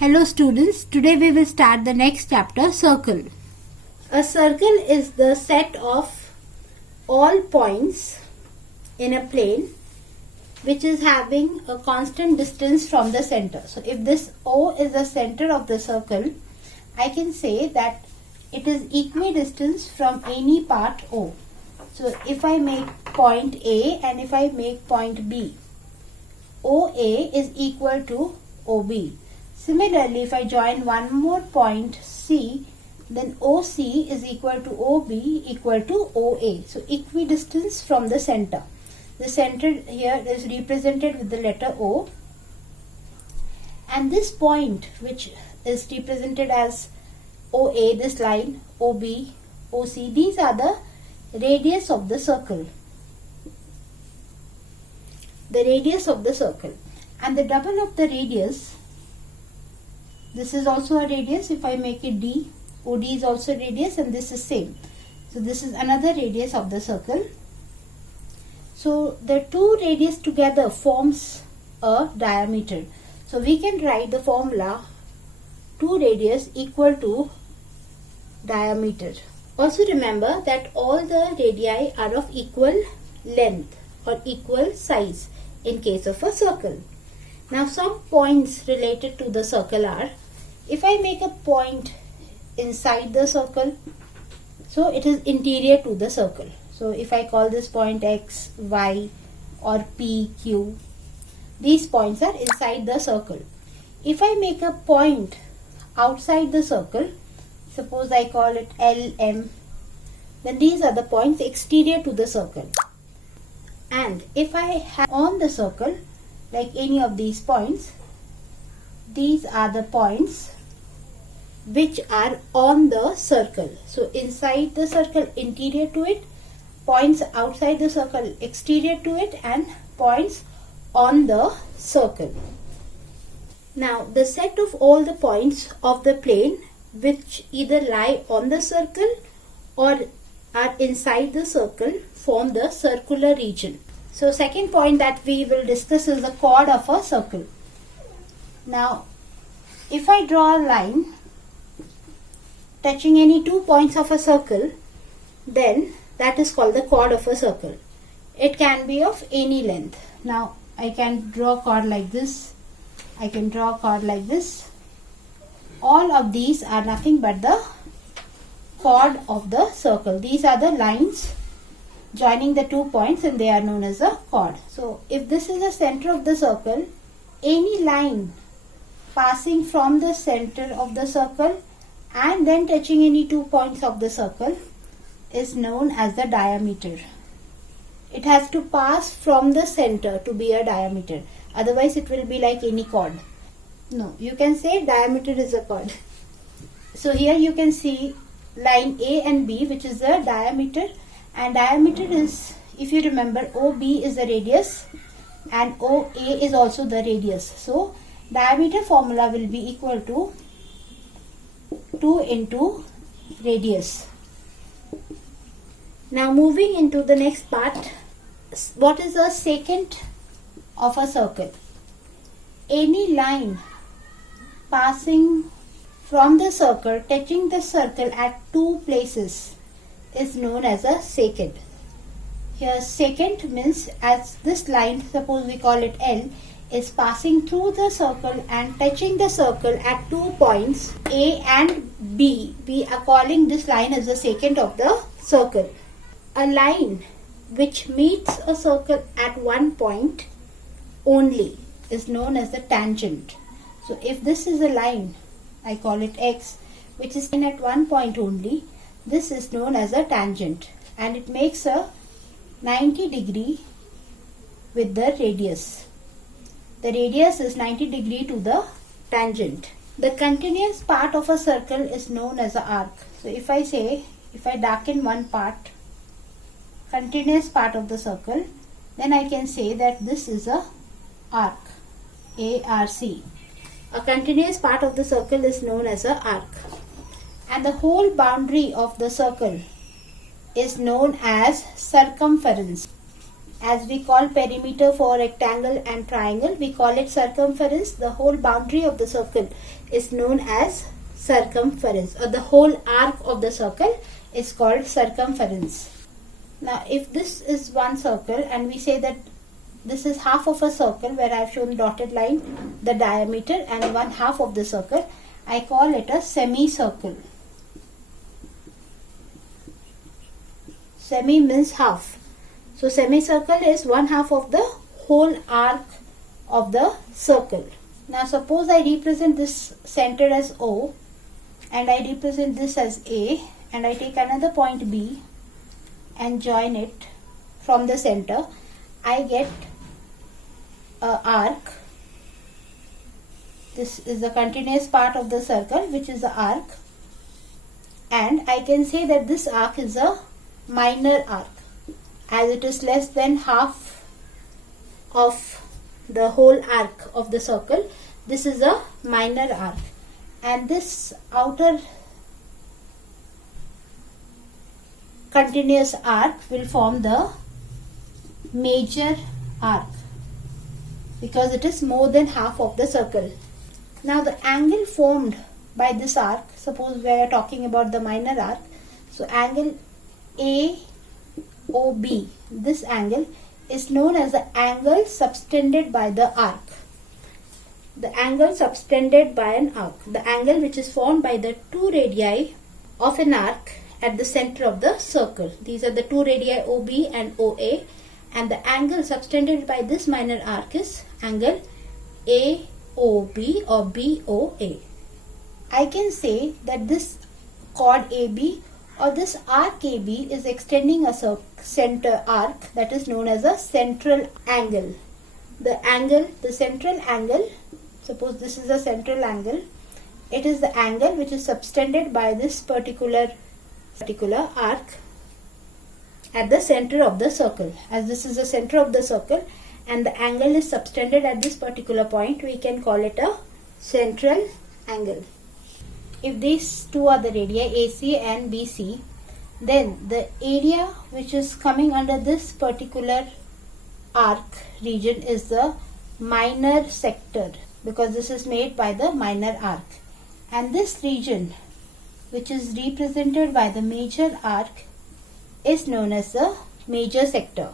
Hello students, today we will start the next chapter, circle. A circle is the set of all points in a plane which is having a constant distance from the center. So if this O is the center of the circle, I can say that it is equidistant from any part O. So if I make point A and if I make point B, OA is equal to OB. Similarly, if I join one more point C, then OC is equal to OB equal to OA. So equidistance from the center. The center here is represented with the letter O. And this point which is represented as OA, this line, OB, OC, these are the radius of the circle. The radius of the circle. And the double of the radius, this is also a radius. If I make it D, OD is also radius and this is same. So this is another radius of the circle. So the two radius together forms a diameter. So we can write the formula 2 radius equal to diameter. Also remember that all the radii are of equal length or equal size in case of a circle. Now some points related to the circle are, if I make a point inside the circle, so it is interior to the circle. So if I call this point X, Y or P, Q, these points are inside the circle. If I make a point outside the circle, suppose I call it L, M, then these are the points exterior to the circle. And if I have on the circle, like any of these points, these are the points which are on the circle. So inside the circle, interior to it, points outside the circle, exterior to it, and points on the circle. Now the set of all the points of the plane which either lie on the circle or are inside the circle form the circular region. So second point that we will discuss is the chord of a circle. Now if I draw a line touching any 2 points of a circle, then that is called the chord of a circle. It can be of any length. Now I can draw a chord like this. I can draw a chord like this. All of these are nothing but the chord of the circle. These are the lines joining the 2 points and they are known as a chord. So if this is the center of the circle, any line passing from the center of the circle and then touching any 2 points of the circle is known as the diameter. It has to pass from the center to be a diameter. Otherwise it will be like any chord. No, you can say diameter is a chord. So here you can see line A and B, which is the diameter. And diameter is, if you remember, OB is the radius and OA is also the radius. So diameter formula will be equal to 2 into radius. Now moving into the next part, what is a secant of a circle? Any line passing from the circle, touching the circle at 2 places is known as a secant. Here secant means, as this line, suppose we call it L, is passing through the circle and touching the circle at 2 points A and B. We are calling this line as the secant of the circle. A line which meets a circle at 1 point only is known as the tangent. So if this is a line, I call it X, which is in at 1 point only, this is known as a tangent and it makes a 90 degree with the radius. The radius is 90 degree to the tangent. The continuous part of a circle is known as an arc. So if I say, if I darken one part, continuous part of the circle, then I can say that this is a arc, ARC. A continuous part of the circle is known as an arc. And the whole boundary of the circle is known as circumference. as we call perimeter for rectangle and triangle, we call it circumference. The whole boundary of the circle is known as circumference, or the whole arc of the circle is called circumference. Now if this is one circle and we say that this is half of a circle where I have shown dotted line, the diameter, and one half of the circle, I call it a semicircle. Semi means half. So semicircle is one half of the whole arc of the circle. Now suppose I represent this center as O and I represent this as A, and I take another point B and join it from the center. I get a arc. This is the continuous part of the circle, which is the arc, and I can say that this arc is a minor arc as it is less than half of the whole arc of the circle. This is a minor arc, and this outer continuous arc will form the major arc because it is more than half of the circle. Now the angle formed by this arc, suppose we are talking about the minor arc, so angle AOB, this angle is known as the angle subtended by the arc. The angle subtended by an arc, the angle which is formed by the two radii of an arc at the center of the circle. These are the two radii OB and OA, and the angle subtended by this minor arc is angle AOB or BOA. I can say that this chord AB or this arc AB is extending a center arc that is known as a central angle. The central angle, suppose this is a central angle, it is the angle which is subtended by this particular arc at the center of the circle. As this is the center of the circle and the angle is subtended at this particular point, we can call it a central angle. If these two are the radii AC and BC, then the area which is coming under this particular arc region is the minor sector, because this is made by the minor arc, and this region which is represented by the major arc is known as the major sector.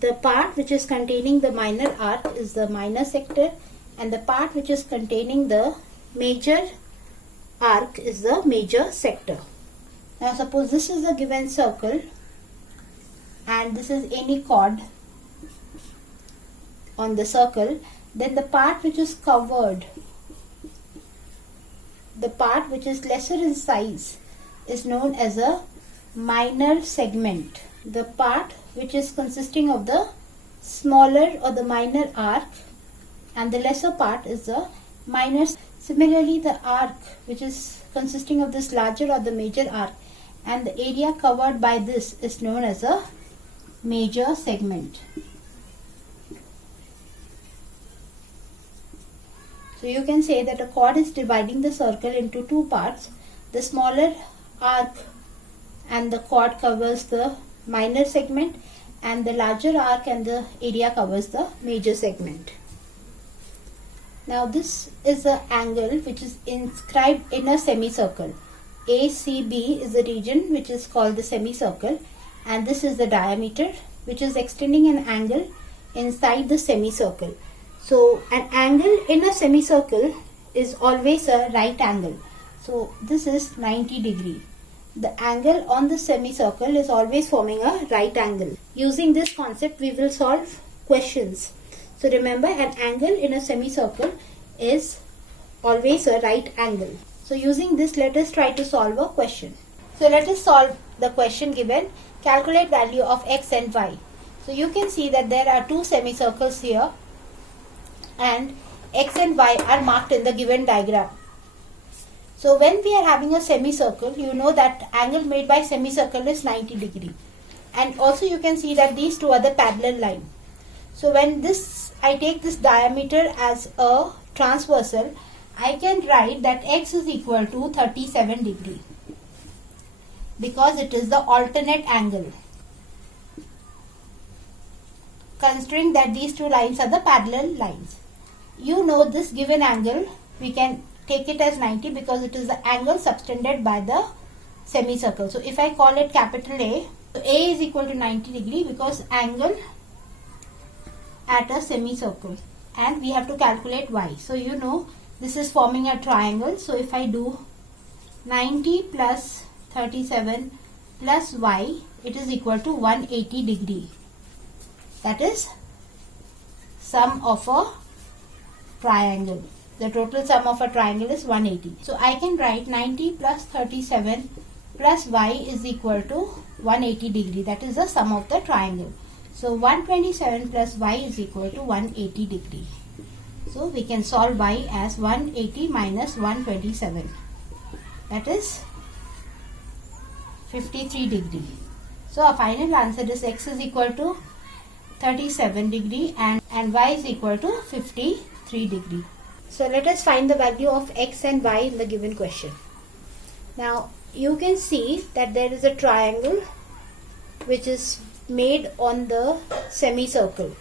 The part which is containing the minor arc is the minor sector, and the part which is containing the major arc is the major sector. Now suppose this is a given circle and this is any chord on the circle, then the part which is covered, the part which is lesser in size, is known as a minor segment. The part which is consisting of the smaller or the minor arc and the lesser part is the minor. Similarly, the arc which is consisting of this larger or the major arc and the area covered by this is known as a major segment. So you can say that a chord is dividing the circle into two parts. The smaller arc and the chord covers the minor segment, and the larger arc and the area covers the major segment. Now this is the angle which is inscribed in a semicircle. ACB is the region which is called the semicircle, and this is the diameter which is extending an angle inside the semicircle. So an angle in a semicircle is always a right angle. So this is 90 degree. The angle on the semicircle is always forming a right angle. Using this concept, we will solve questions. So remember, an angle in a semicircle is always a right angle. So using this, let us try to solve a question. So let us solve the question given. Calculate value of x and y. So you can see that there are two semicircles here, and x and y are marked in the given diagram. So when we are having a semicircle, you know that angle made by semicircle is 90 degree. And also you can see that these two are the parallel line. So when I take this diameter as a transversal, I can write that x is equal to 37 degree because it is the alternate angle. considering that these two lines are the parallel lines. You know this given angle, we can take it as 90 because it is the angle subtended by the semicircle. So if I call it capital A, so A is equal to 90 degree because angle at a semicircle, and we have to calculate y. So you know this is forming a triangle. So if I do 90 plus 37 plus y, it is equal to 180 degree. That is sum of a triangle. The total sum of a triangle is 180. So I can write 90 plus 37 plus y is equal to 180 degree. That is the sum of the triangle. So 127 plus y is equal to 180 degree. So we can solve y as 180 minus 127. That is 53 degree. So our final answer is x is equal to 37 degree and y is equal to 53 degree. So let us find the value of x and y in the given question. Now you can see that there is a triangle which is made on the semicircle.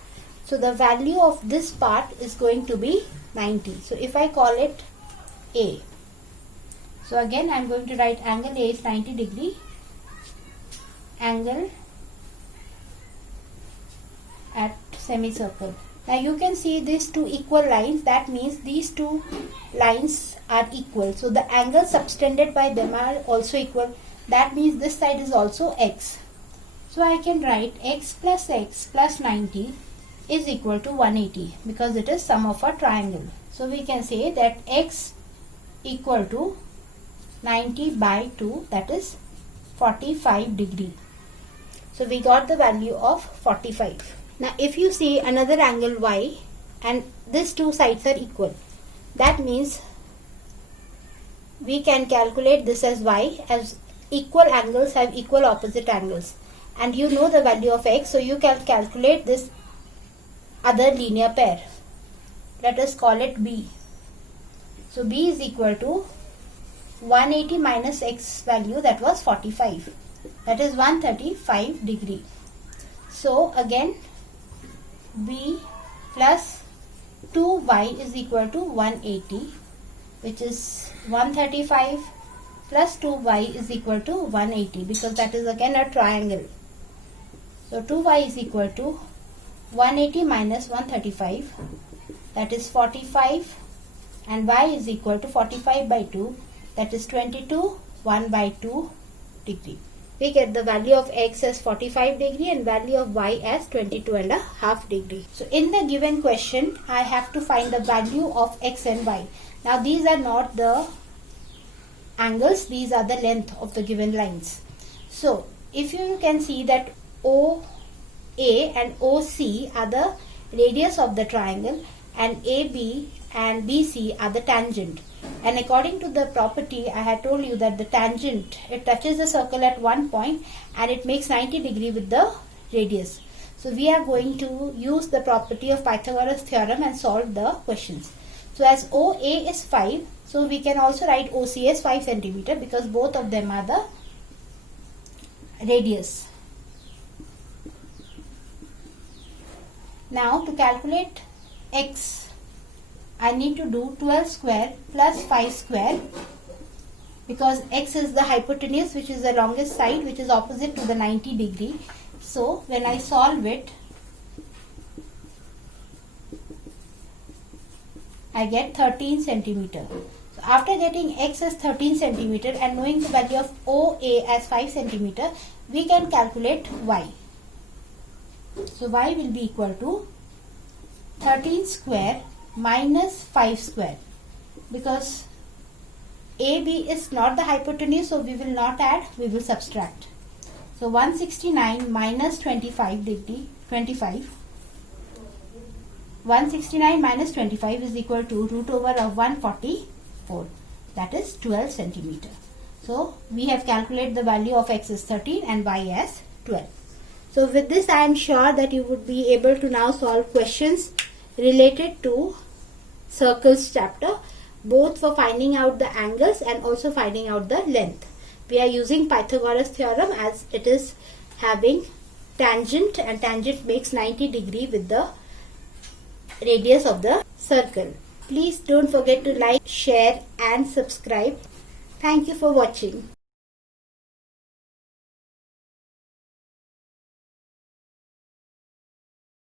So the value of this part is going to be 90. So if I call it A. So again I am going to write angle A is 90 degree. Angle at semicircle. Now you can see these two equal lines. That means these two lines are equal. So the angle subtended by them are also equal. That means this side is also x. So I can write x plus 90 is equal to 180 because it is sum of a triangle. So we can say that x equal to 90 by 2, that is 45 degree. So we got the value of 45. Now if you see another angle y and these two sides are equal, that means we can calculate this as y, as equal angles have equal opposite angles. And you know the value of x, so you can calculate this other linear pair. Let us call it b. So b is equal to 180 minus x value, that was 45. That is 135 degree. So again b plus 2y is equal to 180, which is 135 plus 2y is equal to 180 because that is again a triangle. So 2y is equal to 180 minus 135, that is 45, and y is equal to 45 by 2, that is 22, 1 by 2 degree. We get the value of x as 45 degree and value of y as 22.5 degree. So in the given question, I have to find the value of x and y. Now these are not the angles, these are the length of the given lines. So if you can see that OA and OC are the radius of the triangle and AB and BC are the tangent. And according to the property, I had told you that the tangent, it touches the circle at one point and it makes 90 degree with the radius. So we are going to use the property of Pythagoras theorem and solve the questions. So as OA is 5, so we can also write OC as 5 centimeter because both of them are the radius. Now to calculate x, I need to do 12 square plus 5 square because x is the hypotenuse, which is the longest side, which is opposite to the 90 degree. So when I solve it, I get 13 centimeter. So after getting x as 13 centimeter and knowing the value of OA as 5 centimeter, we can calculate y. So y will be equal to 13 square minus 5 square because AB is not the hypotenuse, so we will not add, we will subtract. So 169 minus 25 degree, 169 minus 25 is equal to root over of 144, that is 12 centimeter. So we have calculated the value of x as 13 and y as 12. So with this I am sure that you would be able to now solve questions related to circles chapter, both for finding out the angles and also finding out the length. We are using Pythagoras theorem as it is having tangent, and tangent makes 90 degree with the radius of the circle. Please don't forget to like, share and subscribe. Thank you for watching.